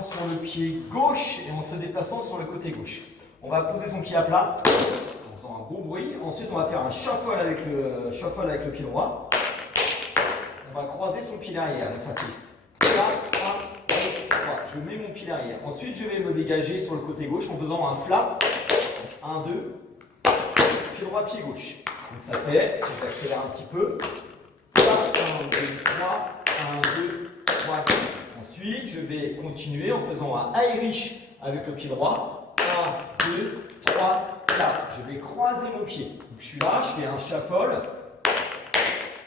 partant sur le pied gauche et en se déplaçant sur le côté gauche. On va poser son pied à plat en faisant un beau bruit. Ensuite, on va faire un shuffle avec le pied droit. On va croiser son pied derrière. Donc ça fait 4, 1, 2, 3. Je mets mon pied derrière. Ensuite, je vais me dégager sur le côté gauche en faisant un flap. 1, 2, pied droit, pied gauche. Donc ça fait, si j'accélère un petit peu, 1, 2, 3, 1, 2, 3, 4. Ensuite, je vais continuer en faisant un Irish avec le pied droit. 1, 2, 3, 4. Je vais croiser mon pied. Donc, je suis là, je fais un shuffle.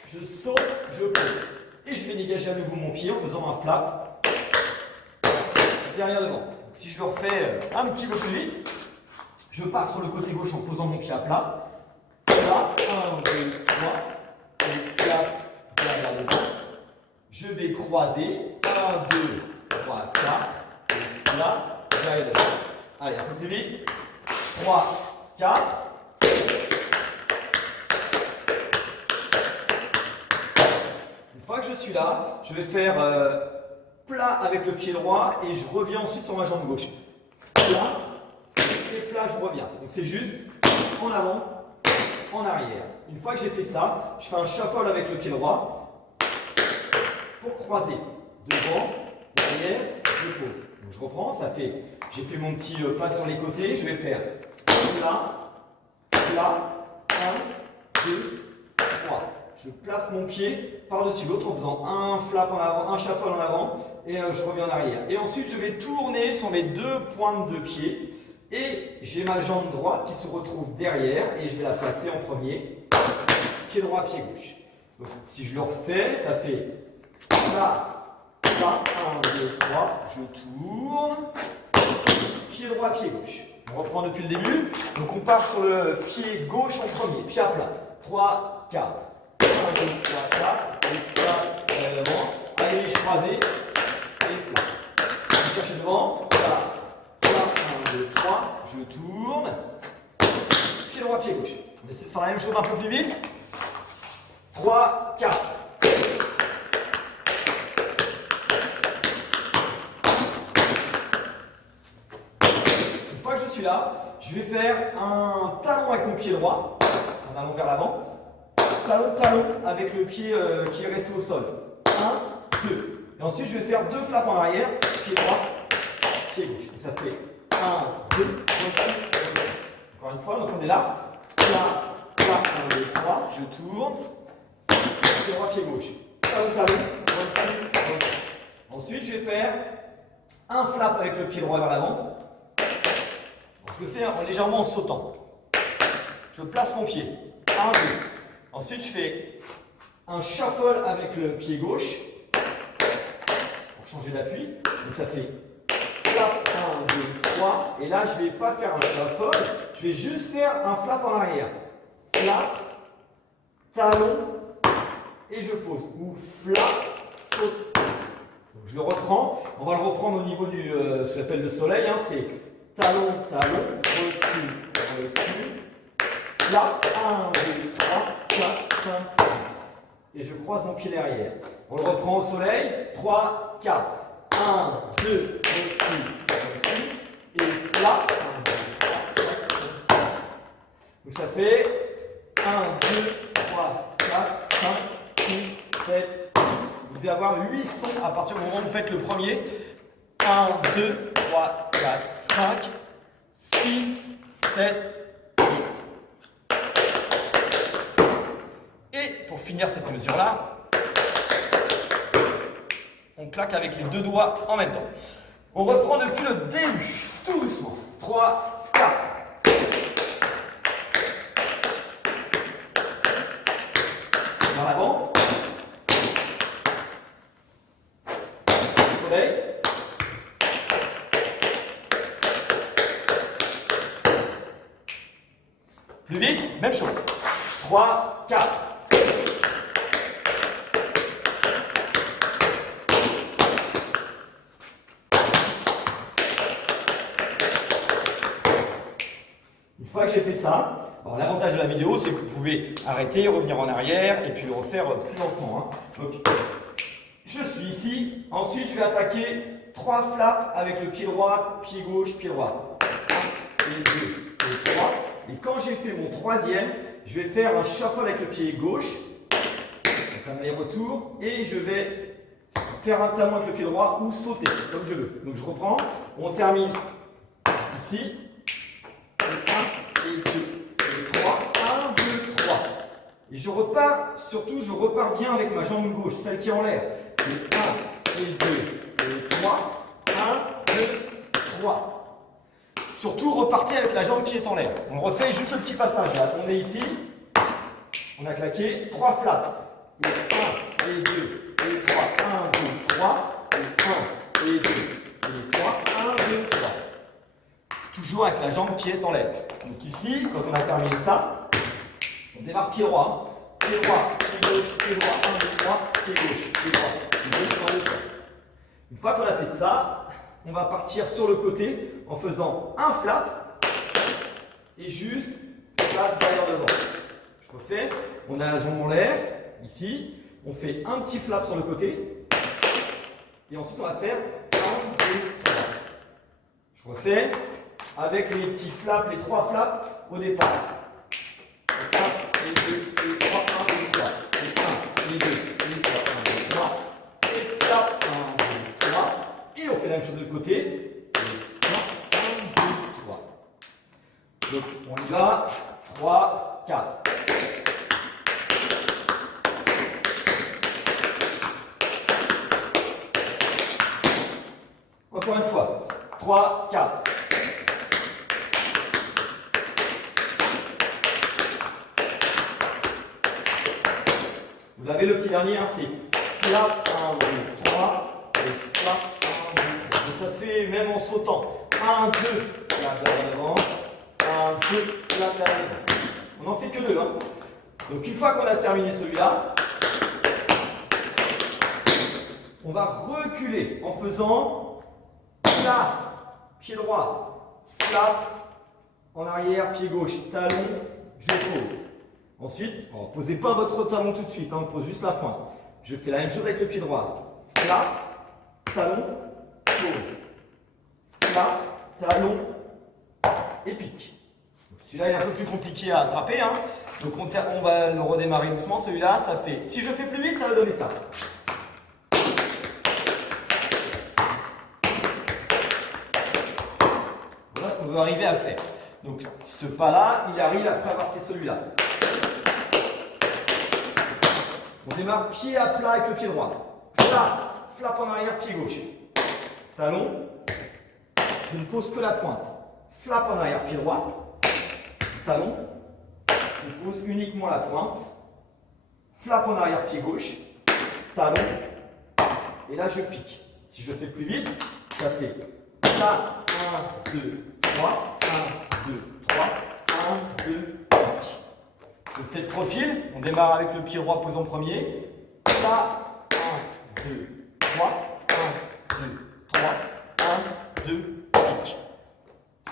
Je saute, je pose. Et je vais dégager à nouveau mon pied en faisant un flap derrière devant. Donc, si je le refais un petit peu plus vite, je pars sur le côté gauche en posant mon pied à plat. Là, 1, 2, 3. Et flap derrière devant. Je vais croiser. 1, 2, 3, 4. Et flap derrière devant. Allez, un peu plus vite. 3, 4. Une fois que je suis là, je vais faire plat avec le pied droit et je reviens ensuite sur ma jambe gauche. Plat et plat, je reviens. Donc c'est juste en avant, en arrière. Une fois que j'ai fait ça, je fais un shuffle avec le pied droit pour croiser. Devant, derrière, je pose. Donc je reprends, ça fait, j'ai fait mon petit pas sur les côtés, je vais faire plat, plat, 1, 2, 3. Je place mon pied par-dessus l'autre en faisant un flap en avant, un shuffle en avant et je reviens en arrière. Et ensuite, je vais tourner sur mes deux pointes de pied et j'ai ma jambe droite qui se retrouve derrière et je vais la placer en premier. Pied droit, pied gauche. Donc, si je le refais, ça fait là, là, 1, 2, 3, je tourne. Pied droit, pied gauche. On reprend depuis le début. Donc, on part sur le pied gauche en premier, pied à plat. 3, 4. 1, 2, 3, 4, et flap derrière devant, allez, je croisé, et flap. Je cherche devant, flap, flap, 1, 2, 3, je tourne, pied droit, pied gauche. On essaie de faire la même chose un peu plus vite. 3, 4. Une fois que je suis là, je vais faire un talon avec mon pied droit, en allant vers l'avant. Talon, talon avec le pied qui est resté au sol. 1, 2. Et ensuite, je vais faire deux flaps en arrière. Pied droit, pied gauche. Donc ça fait 1, 2, 3, 4. Encore une fois, donc on est là. Plat, plat, 1, 2, 3. Je tourne. Pied droit, pied gauche. Talon, talon. Ensuite, je vais faire un flap avec le pied droit vers l'avant. Je le fais légèrement en sautant. Je place mon pied. 1, 2. Ensuite, je fais un shuffle avec le pied gauche pour changer d'appui. Donc, ça fait flap 1, 2, 3. Et là, je ne vais pas faire un shuffle. Je vais juste faire un flap en arrière. Flap, talon et je pose. Ou flap, saute, pose. Donc, je le reprends. On va le reprendre au niveau du ce que j'appelle le soleil. Hein. C'est talon, talon, recul, recul. Flap, 1, 2, 3, 4, 5, 6. Et je croise mon pied derrière. On le reprend au soleil. 3, 4. 1, 2, recul, recul. Et flap, 1, 2, 3, 4, 5, 6. Donc ça fait 1, 2, 3, 4, 5, 6, 7, 8. Vous devez avoir 8 sons à partir du moment où vous faites le premier. 1, 2, 3, 4, 5, 6, 7, 8. Et pour finir cette mesure-là, on claque avec les deux doigts en même temps. On reprend depuis le début, tout doucement. 3, 4. Vers l'avant. Soleil. Plus vite, même chose. 3, 4. Une fois que j'ai fait ça, l'avantage de la vidéo, c'est que vous pouvez arrêter, revenir en arrière et puis le refaire plus lentement. Hein. Donc, je suis ici. Ensuite, je vais attaquer 3 flaps avec le pied droit, pied gauche, pied droit. 1 et 2 et 3. Et quand j'ai fait mon troisième, je vais faire un shuffle avec le pied gauche. Donc un aller-retour. Et je vais faire un talon avec le pied droit ou sauter, comme je veux. Donc je reprends. On termine ici. 1 et 2 et 3. 1, 2, 3. Et je repars, surtout, je repars bien avec ma jambe gauche, celle qui est en l'air. 1 et 2 et 3. 1, 2, 3. Surtout, repartez avec la jambe qui est en l'air. On refait juste le petit passage. Là. On est ici. On a claqué 3 flaps. 1 et 2 et 3. 1, 2, 3. Et 1 et 2 et 3. 1, 2, 3. Toujours avec la jambe qui est en l'air. Donc ici, quand on a terminé ça, on démarre pied droit. Pied droit, pied gauche, pied droit. 1, 2, 3. Pied gauche, pied droit. Pied gauche, 1, 2, 3. Une fois qu'on a fait ça, on va partir sur le côté en faisant un flap et juste flap derrière devant. Je refais, on a la jambe en l'air, ici, on fait un petit flap sur le côté et ensuite on va faire 1, 2, 3. Je refais avec les petits flaps, les 3 flaps au départ. 1 et 2 et 3, 1, 2, 3. Et 1 et 2 et 3, 1, 2, 3. Et flap, 1, 2, 3. Et on fait la même chose de l'autre côté. Et flap, 1, 2, 3. Donc on y va. 3, 4. Encore une fois. 3, 4. Vous avez le petit dernier, hein, c'est flap 1, 2, 3 et flap 1, 2, 3. Donc ça se fait même en sautant. 1, 2, flap vers l'avant. 1, 2, flap vers l'avant. On n'en fait que 2. Hein. Donc une fois qu'on a terminé celui-là, on va reculer en faisant flap, pied droit, flap, en arrière, pied gauche, talon, je pose. Ensuite, ne posez pas votre talon tout de suite, hein, on pose juste la pointe. Je fais la même chose avec le pied droit. Flap, talon, pose. Flap, talon et pique. Celui-là est un peu plus compliqué à attraper. Hein. Donc on va le redémarrer doucement. Celui-là, ça fait. Si je fais plus vite, ça va donner ça. Voilà ce qu'on veut arriver à faire. Donc ce pas-là, il arrive après avoir fait celui-là. On démarre pied à plat avec le pied droit. Flap, flap en arrière, pied gauche. Talon, je ne pose que la pointe. Flap en arrière, pied droit. Talon, je pose uniquement la pointe. Flap en arrière, pied gauche. Talon, et là je pique. Si je fais plus vite, ça fait flap, 1, 2, 3, 1, 2, 3, 1, 2, pique. Je fais de profil, on démarre avec le pied droit posant premier. Là, 1, 2, 3, 1, 2, 3, 1, 2, pique.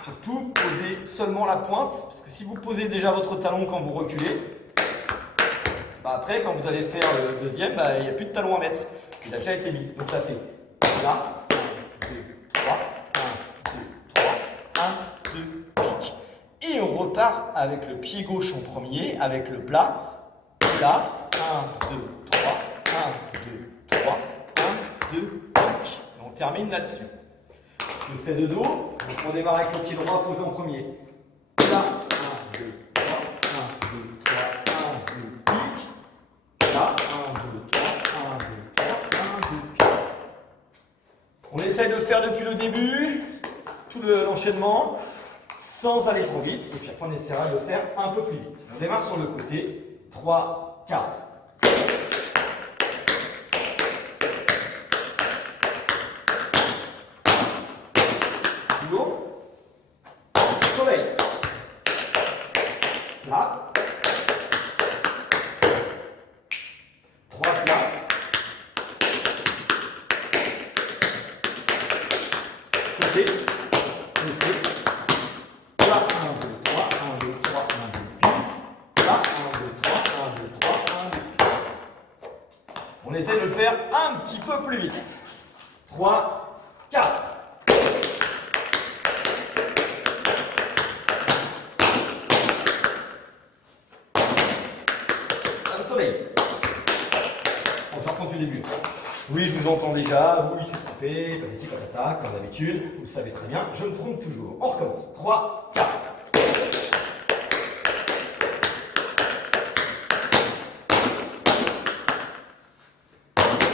Surtout, posez seulement la pointe, parce que si vous posez déjà votre talon quand vous reculez, bah après, quand vous allez faire le deuxième, bah, il n'y a plus de talon à mettre. Il a déjà été mis. Donc ça fait là, 1, 2, 3, 1, 2, 3, 1, 2, pique. Et on repart avec le pied gauche en premier, avec le plat. Là, 1, 2, 3, 1, 2, 3, 1, 2, pique. Et on termine là-dessus. Je le fais de dos, donc on démarre avec le pied droit posé en premier. Là, 1, 2, 3, 1, 2, 3, 1, 2, pique. Là, 1, 2, 3, 1, 2, 3, 1, 2, pique. On essaye de le faire depuis le début, tout l'enchaînement, sans aller trop vite. Et puis après, on essaiera de le faire un peu plus vite. On démarre sur le côté. 3, 4. Soleil. Flap. 3 flaps. Côté. Côté. Là, 1, 2, 3, 1, 2, 3, 1, 2, pique. Là, 1, 2, 3, 1, 2, 3, 1, 2, pique. On essaie de le faire un petit peu plus vite. 3, 4. début. Oui, je vous entends déjà. Oui, c'est trompé. Patati patata, comme d'habitude. Vous le savez très bien. Je me trompe toujours. On recommence. 3, 4.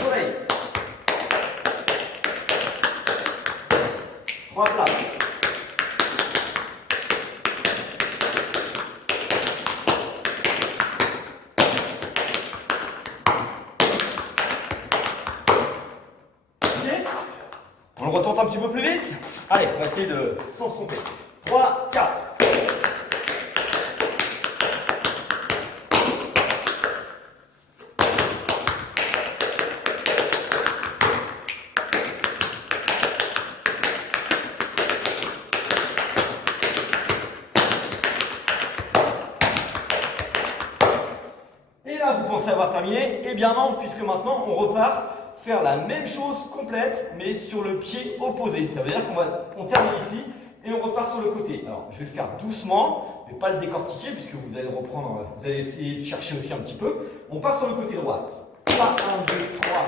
Soleil. 3 plats. On le retente un petit peu plus vite. Allez, on va essayer de sans se tromper. 3, 4. Et là, vous pensez avoir terminé? Eh bien non, puisque maintenant, on repart faire la même chose complète, mais sur le pied opposé. Ça veut dire qu'on termine ici et on repart sur le côté. Alors, je vais le faire doucement, mais pas le décortiquer, puisque vous allez reprendre, vous allez essayer de chercher aussi un petit peu. On part sur le côté droit. Pas 1, 2, 3,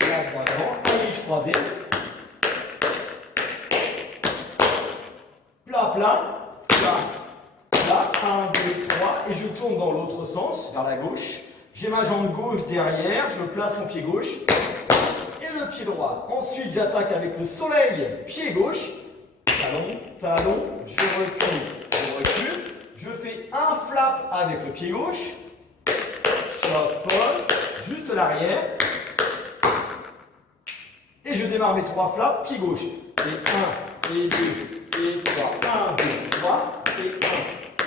là, droit avant, allez, croisé. Plat, plat, plat, plat, 1, 2, 3, et je tourne dans l'autre sens, vers la gauche. J'ai ma jambe gauche derrière, je place mon pied gauche et le pied droit. Ensuite, j'attaque avec le soleil, pied gauche, talon, talon, je recule, je fais un flap avec le pied gauche, shuffle, juste l'arrière, et je démarre mes 3 flaps, pied gauche, et 1, et 2, et 3, 1, 2, 3, et 1,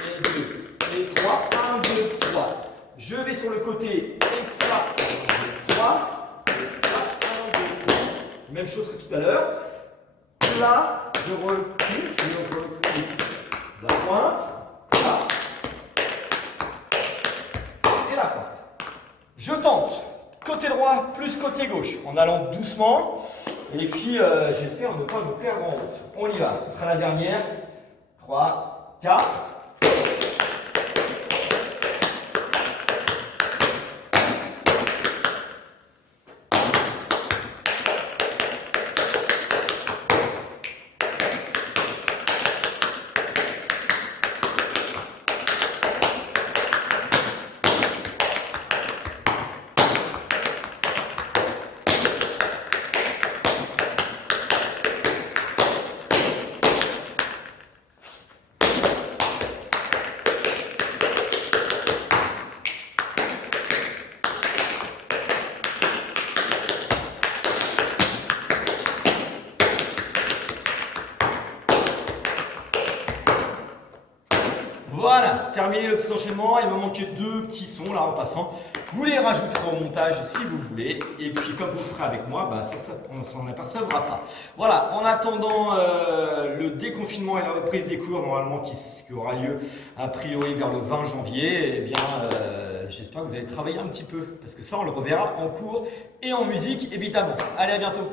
et 2, et 3, 1, 2, 3. Je vais sur le côté et flap, 1, 2, 3, et flap, 1, 2, 3. Même chose que tout à l'heure. Là, je recule, la pointe, là, et la pointe. Je tente côté droit plus côté gauche, en allant doucement. Et puis, j'espère ne pas me perdre en route. On y va, ce sera la dernière. 3, 4. Voilà, terminé le petit enchaînement. Il me manquait 2 petits sons là en passant. Vous les rajouterez au montage si vous voulez. Et puis comme vous le ferez avec moi, bah, on ne s'en apercevra pas. Voilà, en attendant le déconfinement et la reprise des cours, normalement qui aura lieu a priori vers le 20 janvier, eh bien j'espère que vous allez travailler un petit peu. Parce que ça, on le reverra en cours et en musique évidemment. Allez, à bientôt.